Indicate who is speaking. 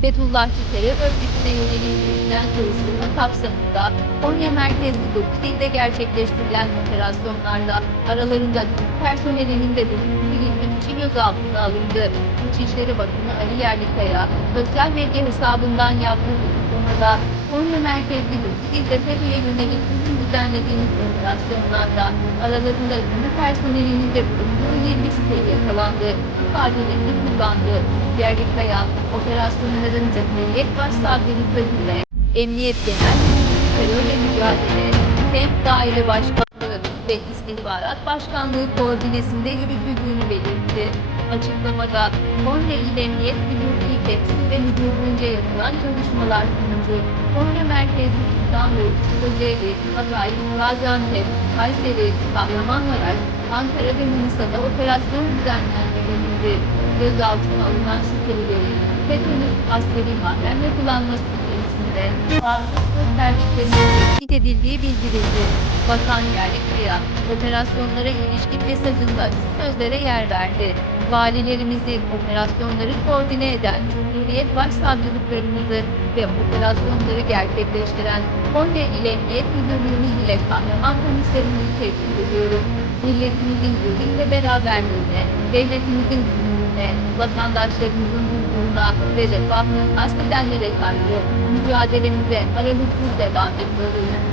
Speaker 1: Fethullah Gülen'e örgütüne yönelik yürütülen soruşturma kapsamında Konya merkezli 9 ilde gerçekleştirilen operasyonlarda aralarında personelinin de bulunduğu 20 kişi gözaltına alındı. İçişleri Bakanı Ali Yerlikaya, sosyal medya hesabından yaptığı açıklamada Konya merkezli 9 ilde FETÖ'ye yönelik bizim düzenlediğimiz operasyonlarda aralarında ünlü personelinin de bulunduğu 20 şüpheli yakalandı. ifadelerini kullandı. Yerlikaya, operasyonların Cumhuriyet Başsavcılıklarıyla Emniyet Genel Müdürlüğü Terörle Mücadele, TEM Daire Başkanlığı ve İstihbarat Başkanlığı koordinesinde yürütüldüğünü belirtti. Açıklamada Konya İl Emniyet Müdürlüğü temsil ve müdürlüğünce yapılan çalışmalar sonucu Konya merkezli İstanbul, Kocaeli, Hatay, Gaziantep, Kayseri, Kahramanmaraş, Ankara ve Manisa'da operasyon düzenlendirildi. Gözaltına alınan şüphelilerin FETÖ'nün askeri mahremle kullanması içerisinde gösterdiklerinin tespit edildiği bildirildi. Bakan Yerlikaya, operasyonlara ilişkin mesajında sözlere yer verdi. Valilerimizi, operasyonları koordine eden Cumhuriyet Başsavcılıklarımızı ve operasyonları gerçekleştiren Konya İl Emniyet Müdürlüğümüz ile kahraman komiserimizi tebrik ediyorum. Milletimizin ve beraberliğine, devletimizin gücüne, vatandaşlarımızın huzuruna ve refahına kast edenlere karşı mücadelemize aralıksız devam ediyoruz.